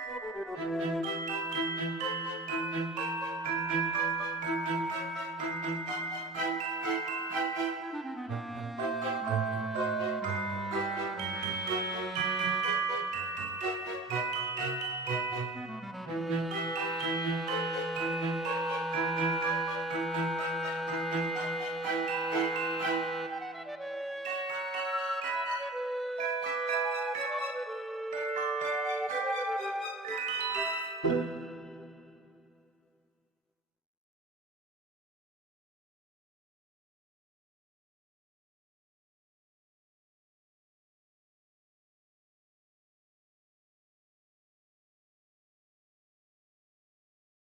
Thank you. thank you